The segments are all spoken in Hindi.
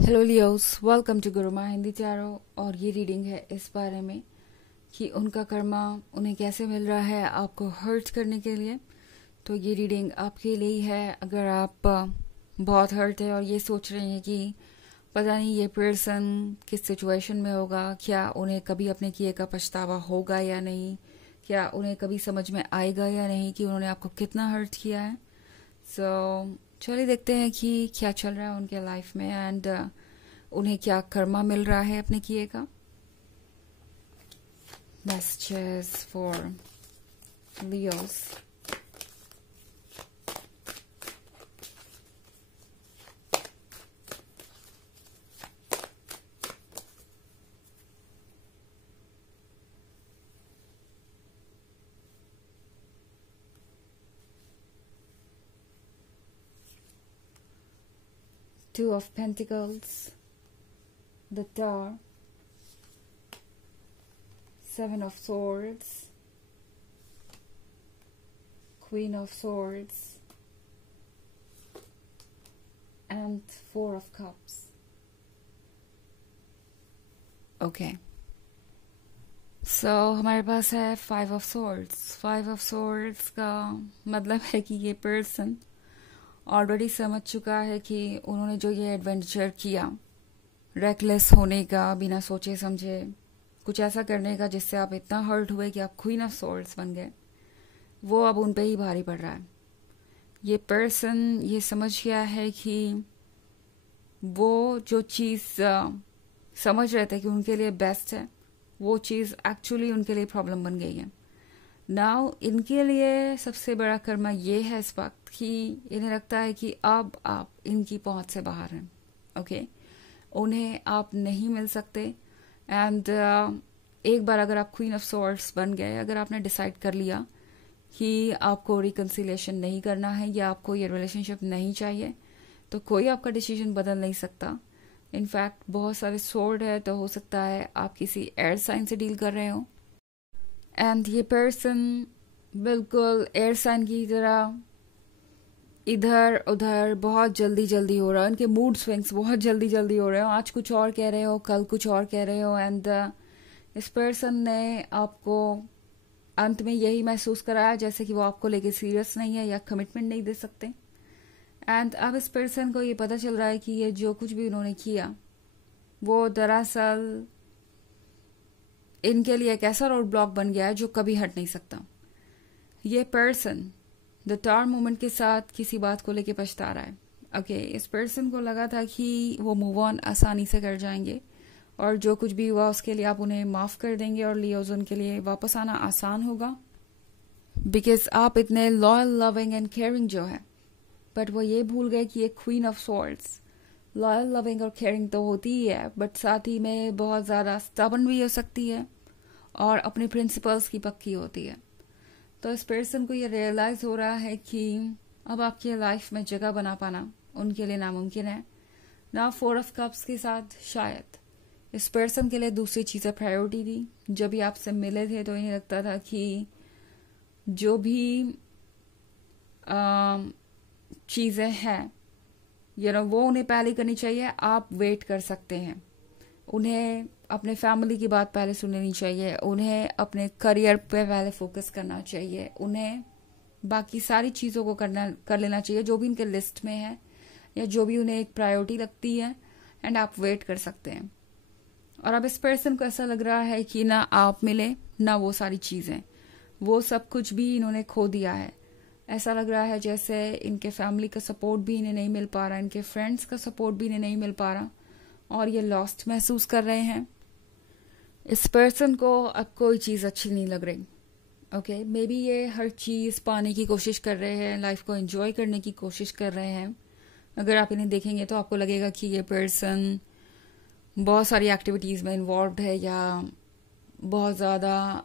हेलो लियोस, वेलकम टू गुरुमा हिंदी चारो। और ये रीडिंग है इस बारे में कि उनका कर्मा उन्हें कैसे मिल रहा है आपको हर्ट करने के लिए। तो ये रीडिंग आपके लिए ही है। अगर आप बहुत हर्ट है और ये सोच रहे हैं कि पता नहीं ये पर्सन किस सिचुएशन में होगा, क्या उन्हें कभी अपने किए का पछतावा होगा या नहीं, क्या उन्हें कभी समझ में आएगा या नहीं कि उन्होंने आपको कितना हर्ट किया है। सो चलिए देखते हैं कि क्या चल रहा है उनके लाइफ में एंड उन्हें क्या कर्मा मिल रहा है अपने किए का। Messages for Leos. Two of Pentacles, the Tower, Seven of Swords, Queen of Swords, and Four of Cups. Okay. So हमारे पास है Five of Swords. Five of Swords का मतलब है कि ये पर्सन ऑलरेडी समझ चुका है कि उन्होंने जो ये एडवेंचर किया, रेकलेस होने का, बिना सोचे समझे कुछ ऐसा करने का जिससे आप इतना हर्ट हुए कि आप क्वीन ऑफ सोर्ड्स बन गए, वो अब उन पे ही भारी पड़ रहा है। ये पर्सन ये समझ गया है कि वो जो चीज़ समझ रहे थे कि उनके लिए बेस्ट है, वो चीज़ एक्चुअली उनके लिए प्रॉब्लम बन गई है। नाउ इनके लिए सबसे बड़ा कर्मा ये है इस वक्त कि इन्हें लगता है कि अब आप इनकी पहुंच से बाहर हैं। ओके, उन्हें आप नहीं मिल सकते। एंड एक बार अगर आप क्वीन ऑफ सॉर्ड्स बन गए, अगर आपने डिसाइड कर लिया कि आपको रिकन्सिलिएशन नहीं करना है या आपको ये रिलेशनशिप नहीं चाहिए, तो कोई आपका डिसीजन बदल नहीं सकता। इनफैक्ट बहुत सारे सोर्ड है, तो हो सकता है आप किसी एयर साइन से डील कर रहे हो एंड ये पर्सन बिल्कुल एयर साइन की तरह इधर उधर बहुत जल्दी जल्दी हो रहा है। उनके मूड स्विंग्स बहुत जल्दी जल्दी हो रहे हो। आज कुछ और कह रहे हो, कल कुछ और कह रहे हो। एंड इस पर्सन ने आपको अंत में यही महसूस कराया जैसे कि वो आपको लेके सीरियस नहीं है या कमिटमेंट नहीं दे सकते। एंड अब इस पर्सन को ये पता चल रहा है कि ये जो कुछ भी उन्होंने किया वो दरअसल इनके लिए एक ऐसा रोड ब्लॉक बन गया है जो कभी हट नहीं सकता। ये पर्सन द टावर मोमेंट के साथ किसी बात को लेके पछता रहा है। ओके, इस पर्सन को लगा था कि वो मूव ऑन आसानी से कर जाएंगे और जो कुछ भी हुआ उसके लिए आप उन्हें माफ कर देंगे और लियोज उनके लिए वापस आना आसान होगा बिकॉज आप इतने लॉयल, लविंग एंड केयरिंग जो है। बट वो ये भूल गए कि ये queen of swords loyal, loving और केयरिंग तो होती ही है, बट साथ ही में बहुत ज़्यादा स्टबर्न भी हो सकती है और अपने प्रिंसिपल्स की पक्की होती है। तो इस पर्सन को ये रियलाइज हो रहा है कि अब आपकी लाइफ में जगह बना पाना उनके लिए नामुमकिन है। ना फोर ऑफ कप्स के साथ शायद इस पर्सन के लिए दूसरी चीज़ें प्रायोरिटी थी। जब भी आपसे मिले थे तो इन्हें लगता था कि जो भी चीज़ें हैं वो उन्हें पहले करनी चाहिए। आप वेट कर सकते हैं। उन्हें अपने फैमिली की बात पहले सुननी चाहिए। उन्हें अपने करियर पे पहले फोकस करना चाहिए। उन्हें बाकी सारी चीज़ों को कर लेना चाहिए जो भी उनके लिस्ट में है या जो भी उन्हें एक प्रायोरिटी लगती है। एंड आप वेट कर सकते हैं। और अब इस पर्सन को ऐसा लग रहा है कि ना आप मिले ना वो सारी चीज़ें, वो सब कुछ भी इन्होंने खो दिया है। ऐसा लग रहा है जैसे इनके फैमिली का सपोर्ट भी इन्हें नहीं मिल पा रहा, इनके फ्रेंड्स का सपोर्ट भी इन्हें नहीं मिल पा रहा और ये लॉस्ट महसूस कर रहे हैं। इस पर्सन को अब कोई चीज़ अच्छी नहीं लग रही। ओके, मे बी ये हर चीज़ पाने की कोशिश कर रहे हैं, लाइफ को एंजॉय करने की कोशिश कर रहे हैं। अगर आप इन्हें देखेंगे तो आपको लगेगा कि ये पर्सन बहुत सारी एक्टिविटीज़ में इन्वॉल्व है या बहुत ज़्यादा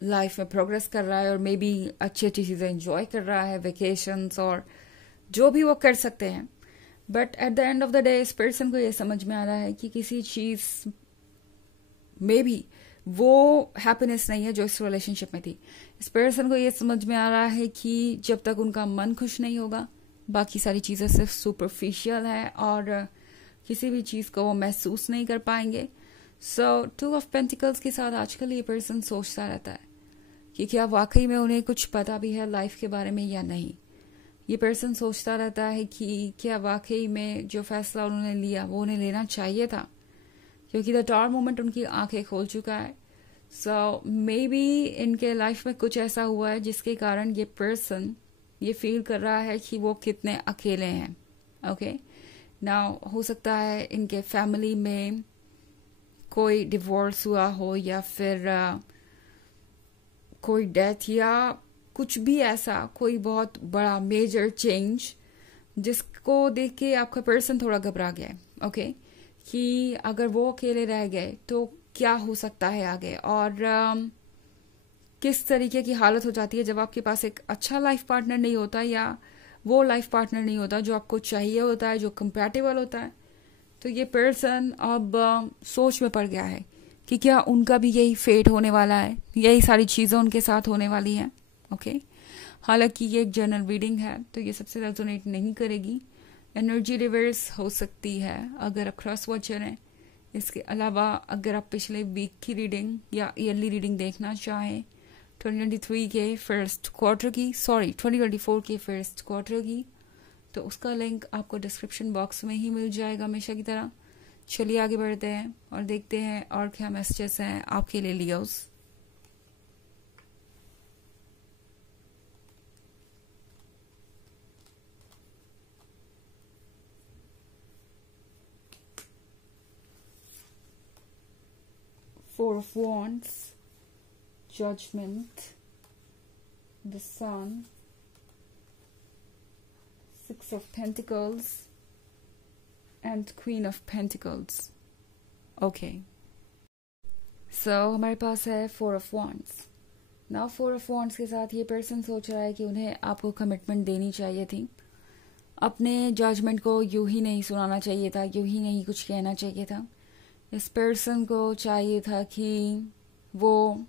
लाइफ में प्रोग्रेस कर रहा है और मे बी अच्छी अच्छी चीज़ें एंजॉय कर रहा है, वेकेशंस और जो भी वो कर सकते हैं। But at the end of the day इस पर्सन को ये समझ में आ रहा है कि किसी चीज़ में भी वो हैप्पीनेस नहीं है जो इस रिलेशनशिप में थी। इस पर्सन को ये समझ में आ रहा है कि जब तक उनका मन खुश नहीं होगा बाकी सारी चीज़ें सिर्फ सुपरफिशियल है और किसी भी चीज़ को वो महसूस नहीं कर पाएंगे। सो 2 ऑफ पेंटिकल्स के साथ आजकल ये पर्सन सोचता रहता है कि क्या वाकई में उन्हें कुछ पता भी है लाइफ के बारे में या नहीं। ये पर्सन सोचता रहता है कि क्या वाकई में जो फैसला उन्होंने लिया वो उन्हें लेना चाहिए था, क्योंकि द टावर मोमेंट उनकी आंखें खोल चुका है। सो मे बी इनके लाइफ में कुछ ऐसा हुआ है जिसके कारण ये पर्सन ये फील कर रहा है कि वो कितने अकेले हैं। ओके नाउ हो सकता है इनके फैमिली में कोई डिवोर्स हुआ हो या फिर कोई डेथ या कुछ भी ऐसा कोई बहुत बड़ा मेजर चेंज जिसको देख के आपका पर्सन थोड़ा घबरा गया है। ओके कि अगर वो अकेले रह गए तो क्या हो सकता है आगे, और किस तरीके की हालत हो जाती है जब आपके पास एक अच्छा लाइफ पार्टनर नहीं होता या वो लाइफ पार्टनर नहीं होता जो आपको चाहिए होता है, जो कंपैटिबल होता है। तो ये पर्सन अब सोच में पड़ गया है कि क्या उनका भी यही फेट होने वाला है, यही सारी चीज़ें उनके साथ होने वाली हैं। ओके हालांकि ये एक जनरल रीडिंग है तो ये सबसे रेजोनेट नहीं करेगी। एनर्जी रिवर्स हो सकती है अगर आप क्रॉस वॉचर हैं। इसके अलावा अगर आप पिछले वीक की रीडिंग या ईयरली रीडिंग देखना चाहें 2023 के फर्स्ट क्वार्टर की, 2024 के फर्स्ट क्वार्टर की, तो उसका लिंक आपको डिस्क्रिप्शन बॉक्स में ही मिल जाएगा हमेशा की तरह। चलिए आगे बढ़ते हैं और देखते हैं और क्या मैसेजेस हैं आपके लिए Leos. Four of Wands, Judgment, the Sun, Six of Pentacles and Queen of Pentacles. Okay. So हमारे पास है Four of Wands. Now Four of Wands के साथ ये पर्सन सोच रहा है कि उन्हें आपको कमिटमेंट देनी चाहिए थी। अपने जजमेंट को यूं ही नहीं सुनाना चाहिए था, यूं ही नहीं कुछ कहना चाहिए था। इस पर्सन को चाहिए था कि वो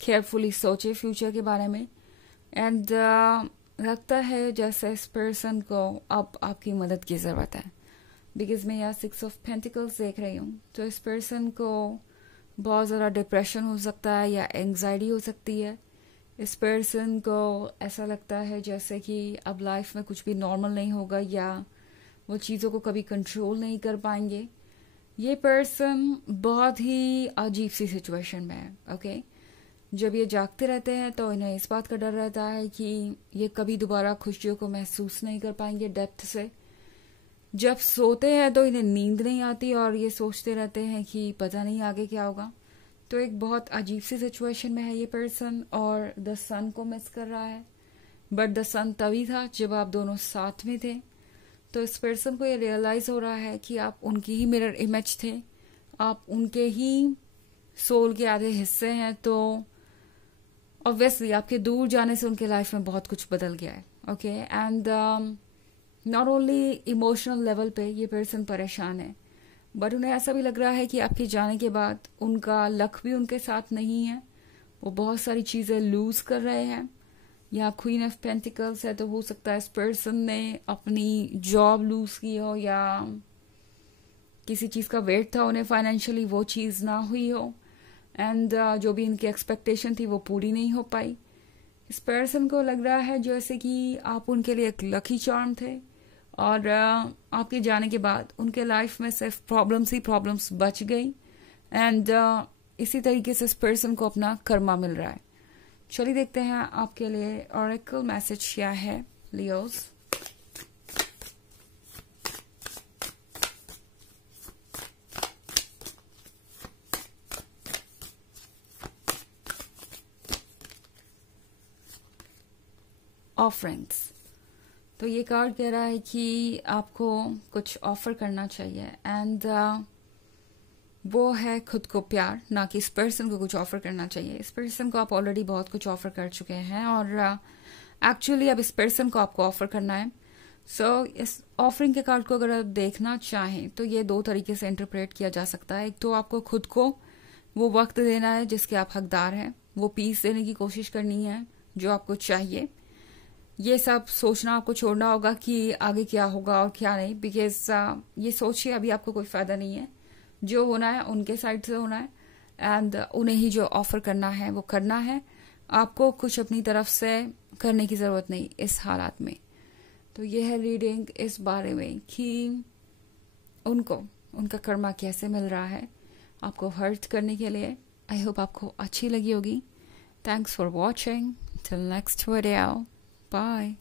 केयरफुली सोचे फ्यूचर के बारे में। एंड लगता है जैसे इस पर्सन को अब आपकी मदद की ज़रूरत है, बिकॉज मैं यहाँ 6 ऑफ पेंटिकल्स देख रही हूँ। तो इस पर्सन को बहुत ज़्यादा डिप्रेशन हो सकता है या एंग्जाइटी हो सकती है। इस पर्सन को ऐसा लगता है जैसे कि अब लाइफ में कुछ भी नॉर्मल नहीं होगा या वो चीज़ों को कभी कंट्रोल नहीं कर पाएंगे। ये पर्सन बहुत ही अजीब सी सिचुएशन में है। ओके जब ये जागते रहते हैं तो इन्हें इस बात का डर रहता है कि ये कभी दोबारा खुशियों को महसूस नहीं कर पाएंगे डेप्थ से। जब सोते हैं तो इन्हें नींद नहीं आती और ये सोचते रहते हैं कि पता नहीं आगे क्या होगा। तो एक बहुत अजीब सी सिचुएशन में है ये पर्सन और द सन को मिस कर रहा है। बट द सन तभी था जब आप दोनों साथ में थे। तो इस पर्सन को ये रियलाइज हो रहा है कि आप उनकी ही मिरर इमेज थे, आप उनके ही सोल के आधे हिस्से हैं। तो ऑब्वियसली आपके दूर जाने से उनके लाइफ में बहुत कुछ बदल गया है। Okay and not only emotional level पे ये पर्सन परेशान है, बट उन्हें ऐसा भी लग रहा है कि आपके जाने के बाद उनका लक भी उनके साथ नहीं है। वो बहुत सारी चीज़ें लूज कर रहे हैं। यहाँ क्वीन ऑफ पेंटिकल्स है तो हो सकता है इस पर्सन ने अपनी जॉब लूज की हो या किसी चीज़ का वेट था उन्हें फाइनेंशियली, वो चीज़ ना हुई हो। एंड जो भी इनकी एक्सपेक्टेशन थी वो पूरी नहीं हो पाई। इस पर्सन को लग रहा है जैसे कि आप उनके लिए एक लकी चार्म थे और आपके जाने के बाद उनके लाइफ में सिर्फ प्रॉब्लम्स ही प्रॉब्लम्स बच गई। एंड इसी तरीके से इस पर्सन को अपना कर्मा मिल रहा है। चलिए देखते हैं आपके लिए ऑरेकल मैसेज क्या है लियोस। ऑफरिंग्स। तो ये कार्ड कह रहा है कि आपको कुछ ऑफर करना चाहिए एंड वो है खुद को प्यार, ना कि इस पर्सन को कुछ ऑफर करना चाहिए। इस पर्सन को आप ऑलरेडी बहुत कुछ ऑफर कर चुके हैं और एक्चुअली अब इस पर्सन को आपको ऑफर करना है। सो इस ऑफरिंग के कार्ड को अगर आप देखना चाहें तो ये दो तरीके से इंटरप्रेट किया जा सकता है। एक तो आपको खुद को वो वक्त देना है जिसके आप हकदार हैं, वो पीस देने की कोशिश करनी है जो आपको चाहिए, ये सब सोचना आपको छोड़ना होगा कि आगे क्या होगा और क्या नहीं, बिकॉज ये सोचिए अभी आपको कोई फायदा नहीं है। जो होना है उनके साइड से होना है, एंड उन्हें ही जो ऑफर करना है वो करना है। आपको कुछ अपनी तरफ से करने की जरूरत नहीं इस हालात में। तो ये है रीडिंग इस बारे में कि उनको उनका कर्मा कैसे मिल रहा है आपको हर्ट करने के लिए। आई होप आपको अच्छी लगी होगी। Thanks for watching, till next video, bye.